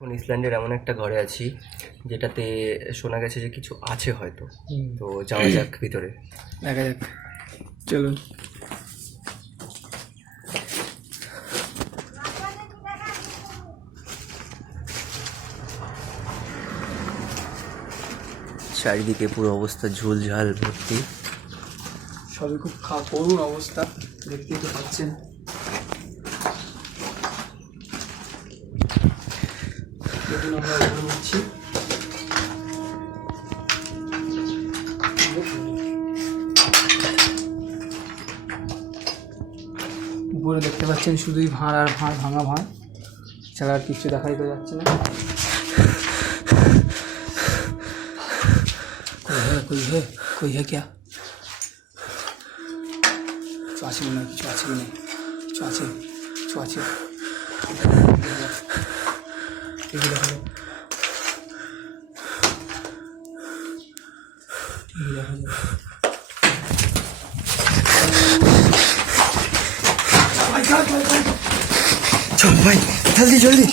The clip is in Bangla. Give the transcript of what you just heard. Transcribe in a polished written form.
এখন ইসল্যান্ডের এমন একটা ঘরে আছি যেটাতে শোনা গেছে যে কিছু আছে হয়তো। তো যাওয়া যাক ভিতরে, দেখা যাক, চলুন। চারিদিকে পুরো অবস্থা ঝুলঝাল ভর্তি। সবই খুব করুণ অবস্থা, দেখতেই তো পাচ্ছেন। দেখুন আমরা উপরে উঠছি। উপরে দেখতে পাচ্ছেন শুধুই ভাঁড় আর ভাঁড়, ভাঙা ভাঁড় ছাড়া আর কিছু দেখাই তো যাচ্ছে না। कोई है क्या? কিছু আছে মনে হয়, কিছু আছে মনে হয়, কিছু আছে, কিছু আছে। এগুলো হলো চল ভাই, জলদি জলদি।